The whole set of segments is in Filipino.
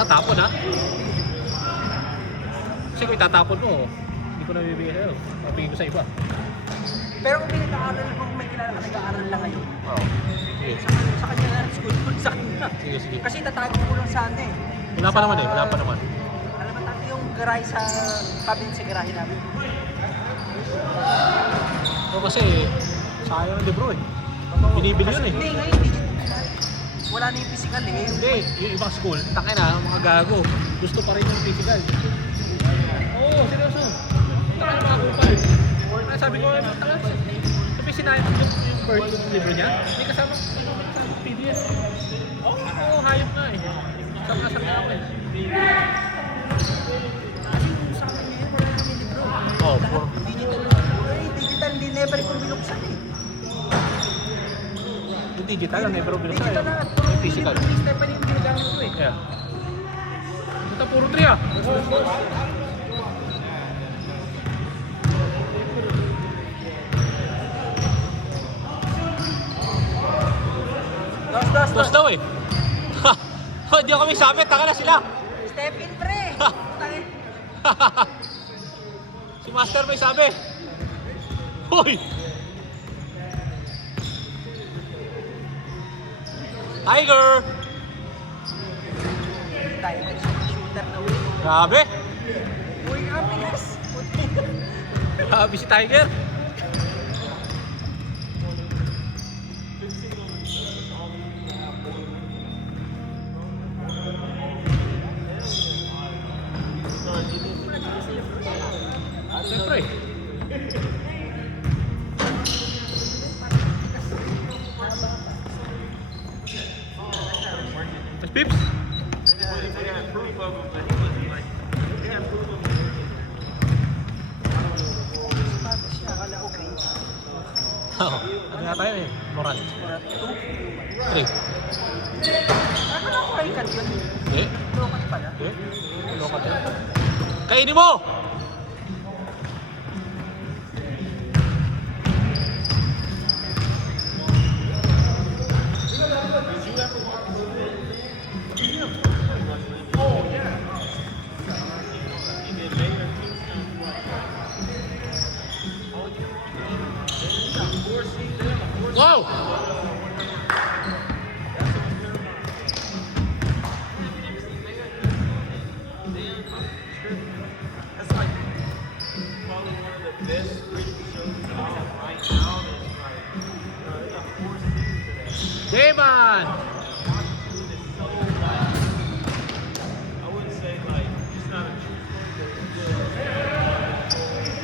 tatapon ha. Kasi kung itatapon mo, hindi ko nabibigay sa'yo. Mabigay ko sa iba. Pero kung pinag-aaral mo, may kilala ka nag-aaral lang ngayon. Oo. Sige. Sa kanya nga, school sa kanya. Sige, sige. Kasi tatago ko lang sana eh. Wala pa naman eh, wala pa naman. Alam mo tayo yung garahe sa cabinet sa garahe namin. O kasi, sayang ang libro eh. Binibili yun eh. Hindi, ngayon digital. Wala na yung physical eh. Hindi, yung ibang school, tangin na, mga gago. Gusto pa rin yung physical. Oo, seryoso. Tangin na mga kupal. Kaya sabi ko, sabi sinayang yung first libro niya, may kasama PDF. Oo, hayop na eh. Sama-sama ako eh. Kasi kung sa akin ngayon, wala namin libro. Oo, Lahat digital. Digital, hindi never kong binuksan eh. yung digital lang eh, pero bilang Digital na. yung physical. Yung step pa rin yung ginagamit ko eh. Yeah. Ito puro 3 ah. Dos. Dos daw eh. Hindi ako may sabit, taka na sila. Step in pre. Tangin. Si Master may sabi. Hoy! Tiger! Tayo shooter na ulit. Grabe! Uy, ang bigas. Grabe si Tiger! Siyempre. Mas Pips? Patas siya, akala okay. Oo. Ano nga tayo eh? Moran. Morat 3. 2. Akala ko ay kan yun. Eh? Lokat pala. Eh? Lokat yan. Kainin mo! Wow! That's like probably one of the best radio shows out right now. That's like, they got 4 seasons of that. Damon! Dude is so like, I wouldn't say like, it's not a true story, but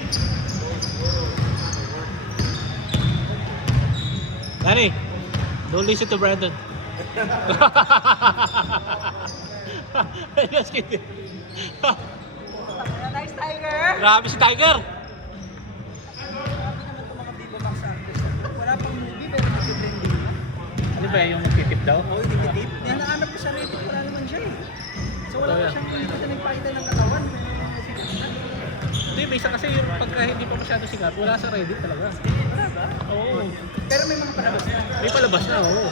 it's good. Those worlds are working. Danny, don't listen to Brandon. Just kidding. Nice Tiger! Grabe si Tiger! Grabe naman itong mga Viva Max artist. Wala pang movie pero nag-blending na. Ano ba yung magtitip daw? Oo, ititip. Hinahanap ko sa Reddit, wala naman siya eh. So wala Oh, pa yeah. siyang hindi na nagpakita ng katawan. Hindi, may isa kasi yung pagka hindi pa masyado sikat, wala sa Reddit talaga. Wala ba? Oo. Pero may mga palabas na. May palabas na, oo.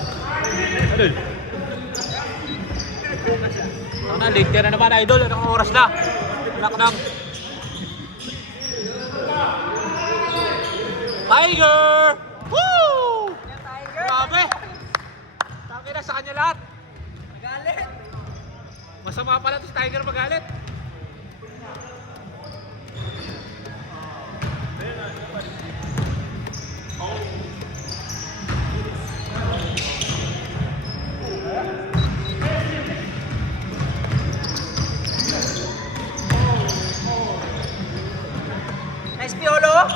Idol. Ang na, late na naman, Idol. Anong oras na? Naknang. Tiger! Woo! Yan, Tiger! Grabe! Tangin na sa kanya lahat. Galit! Masama pala to si Tiger magalit. Nice Piolo!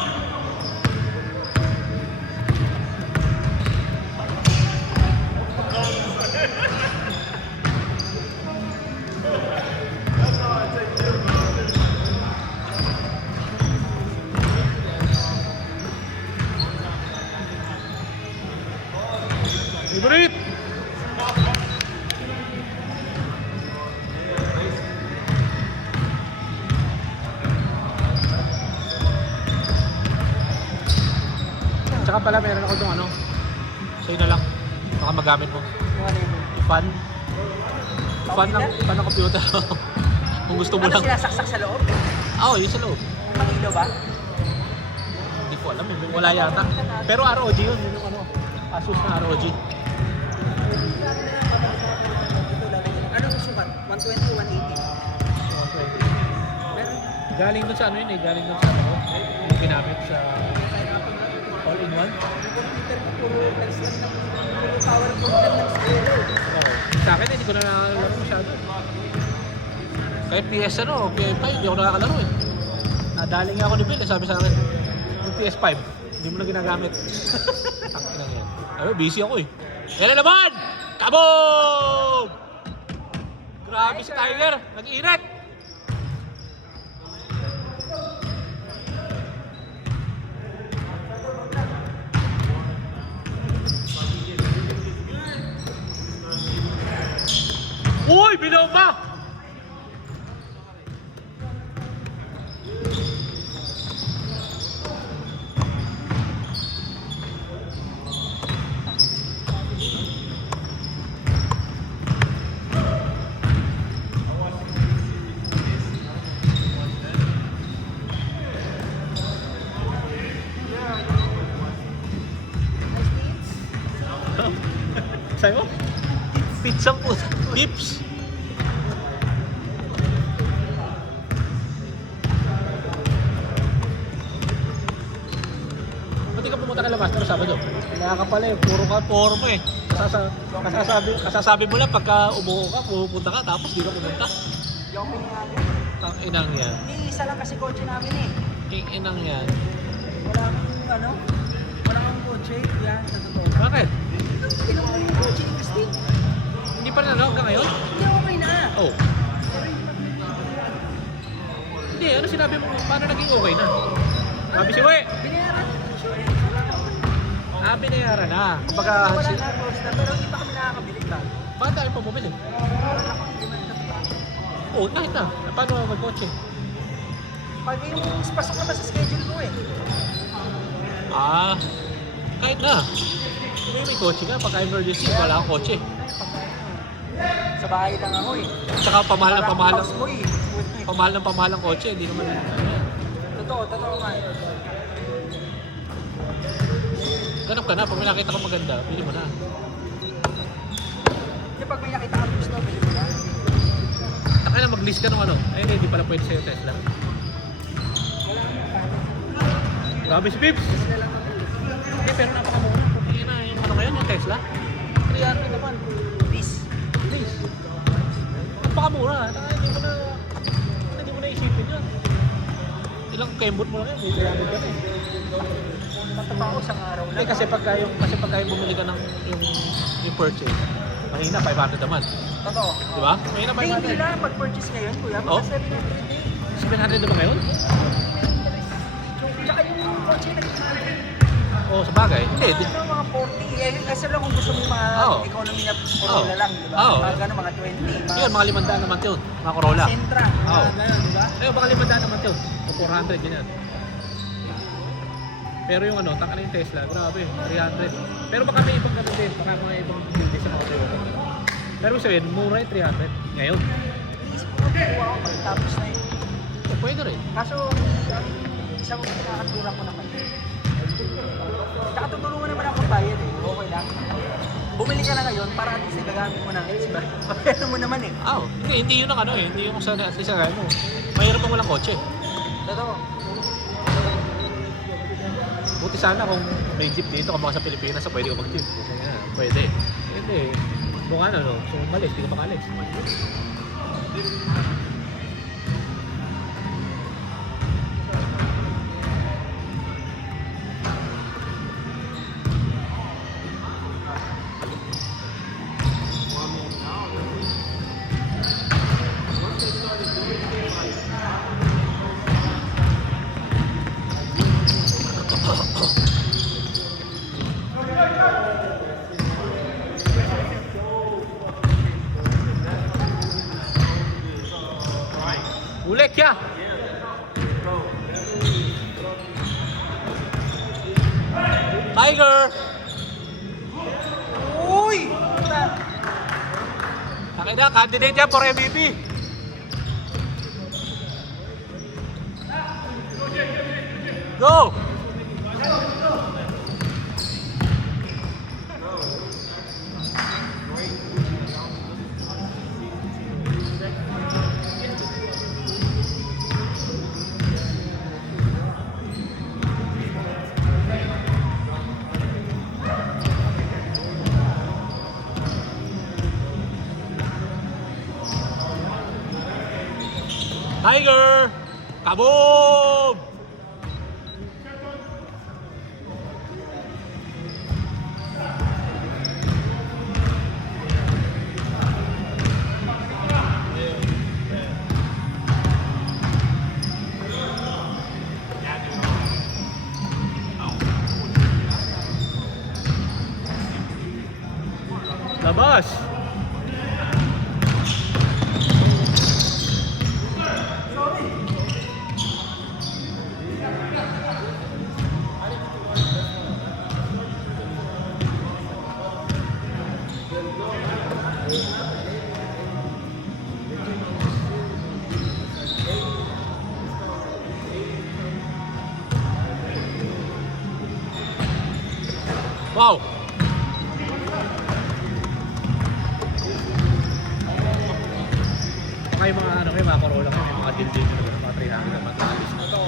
Favorite! Tsaka pala meron ako itong ano, sa'yo na lang. Baka magamit mo. Yung ano yun? Fan. Fan ng computer. Kung gusto mo Ano lang. sinasaksak sa loob? Oo, yun sa loob. May ilaw ba? Hindi ko alam, wala yata. Pero ROG yun, yun yung ano. Asus na ROG. Anong sukat? 120, 180? Meron? Galing dun sa ano yun eh, galing dun sa ano. Yung ginamit sa all-in-one. Yung computer ko puro flex lang na puro power program ng square. Oo. Sa akin, hindi ko na nakalaro masyado. Kahit PS ano, PS5, hindi ako nakakalaro eh. Nadali nga ako ni Bill, sabi sa akin, yung PS5, hindi mo na ginagamit. Tangin lang yan. Ano, busy ako eh. Yan na naman! Kaboom! Grabe si Tiger, nag-init! Uy, binoma! Sa'yo? Pizza po. Dips. Ba't di ka pumunta ka labas pero Sabado? Kaya ka pala eh, puro ka forma eh. Kasasabi mo lang pagka umuho ka, pupunta ka tapos di ka pumunta. Hindi ako pinayagan. Tang inang yan. Hindi, isa lang kasi kotse namin eh. King inang yan. Wala akong ano, wala akong kotse. Yan, sa totoo. Bakit? Kinuha yung kotse ni Christine. Hindi pa na hanggang ngayon? Hindi, okay na. Oh. Pero hindi pa pinag-iwan. Hindi, ano sinabi mo? Paano naging okay na? Sabi si We. Binayaran na lang siya. Binayaran na. Kumbaga, Wala na, close na. Pero hindi pa kami nakakabili ka. bakit tayo pa bumili? Wala akong demand na pa. Oo, kahit na. Paano mag-kotse? Pag yung pasok na ba sa schedule ko eh. Kahit na. May kotse ka. Pagka emergency, wala kang kotse. Sa bahay lang ako eh. Tsaka pamahal ng pamahal House ng boy eh. pamahal ng kotse. Hindi naman. Totoo nga eh. Ganap ka na. Pag may nakita ka maganda, bili mo na. Yung pag may nakita kang gusto, bili mo na. Taka na mag-list ka ng ano. Ay, hindi pala pwede sa'yo Tesla. Wala akong kaya. Grabe si Pips. Hindi, pero napakamura. Pupili na yung ano ngayon, yung Tesla. 300 naman. Please. Please. Napakamura. Hindi mo na isipin yun. Ilang kembot mo lang yan. May 300 ka na eh. Mataba ako isang araw Hindi, lang. kasi pagka yung bumili ka ng yung purchase, mahina 500 naman. Totoo. Di ba? Mahina Hindi 500. lang pag-purchase ngayon, kuya. Oh? Mga 700 eh. 700 na ba ngayon? Tsaka yung kotse na Oo, sa bagay. Hindi. ano, mga 40. Eh, kasi lang kung gusto mo yung mga Oo. economy na Corolla lang, di ba? Oo. Mga gano'n, mga 20. Yun, mga 500 naman yun. Mga Corolla. Sentra. Oo. Mga gano'n, di ba? Eh, mga 500 naman yun. O 400, ganyan. Pero yung ano, taka na yung Tesla, grabe, 300. Pero baka may ibang ganun din, baka mga ibang building sa mga Toyota. Pero sabihin, mura yung 300. Ngayon, Iisip ko, kuha ako pagtapos na yun. pwede rin. Kaso, isang nakakatulak ko naman. Tsaka tutulungan naman ako magbayad eh. Okay lang. Bumili ka na ngayon para at least nagagamit mo ng extra. Ano mo naman eh. Hindi yun ang ano eh, hindi yung sa at least sa mo. Mahirap ang walang kotse. Totoo. Buti sana kung may jeep dito kung baka sa Pilipinas so pwede ka mag-jeep. Yeah, pwede. Hindi. Kung ano, no? So, malis, hindi ka makalis. Ulek ya! Tiger! Uy! Taka Taki na, candidate yan for MVP. Go! Tiger! Kaboom! Labas! Wow! May mga ano, may mga Corolla kayo, may mga deal din na mga 300 na mag-alis na to.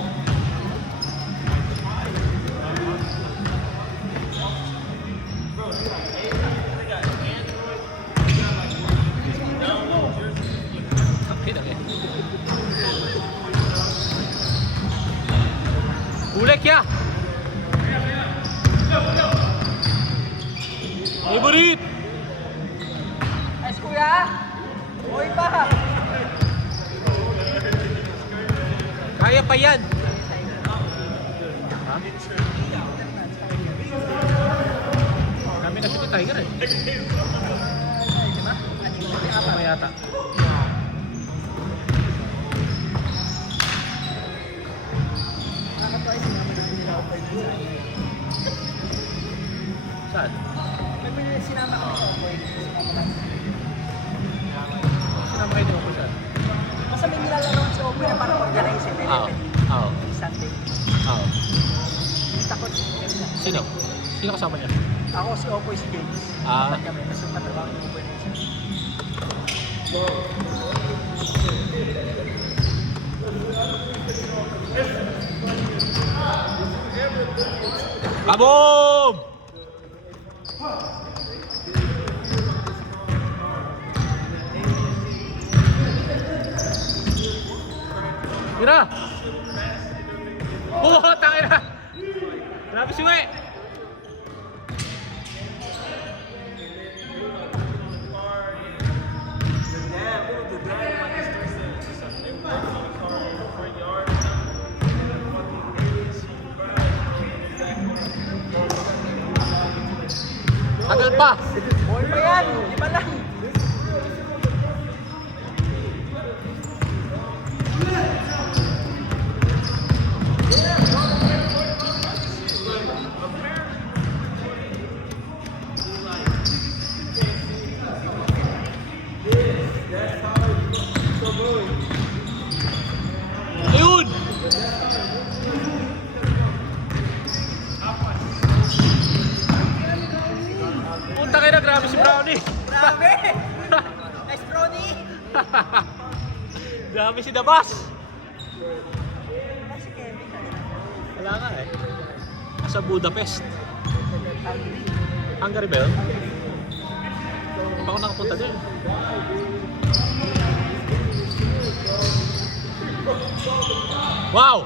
Ulek ya! Favorite! Nice kuya! Uy pa! Kaya pa yan! Kami na si Tiger eh. Tama yata. Saan? May pinili sinama ko sa Okoy. Sinama kayo mo po saan? Basta may nilalaro sa Okoy na parang organize eh. Oo. Oo. Sunday. Oo. Kita ko. Sino? Sino kasama niya? Ako si Okoy, si James. Ah. Dapat kami. Kasi matrabaho yung Okoy na isa. Kaboom! Tira! Oh, tangin na! Grabe si Uwe! Tagal pa! Ball pa yan! Lima lang! Ayun! Punta kayo na, grabe si Brownie! Grabe! Nice Brody! Grabe si Dabas! Nice si Kevin. Wala nga eh. Sa Budapest. Hungary ba yun? Hindi pa ako nakapunta din. Wow!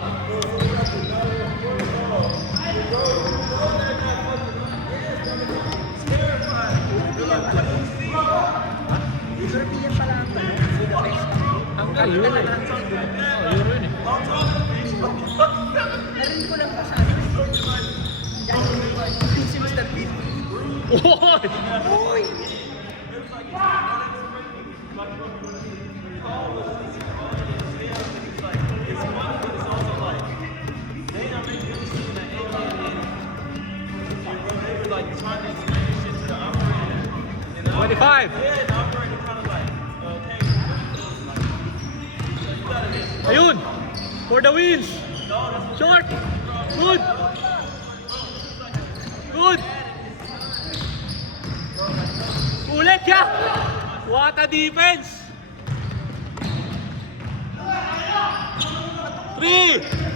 European pala ang Budapest. Hungary, Euro eh. Oh, Euro yun eh. Narinig ko lang pa sa ano. Diyan, si Mr. Bean. Oy! Uy! Like 25! Yeah, the operator kind of like Ayun! For the wins! Short! Good! Good! Ulit ka! What a defense! 3!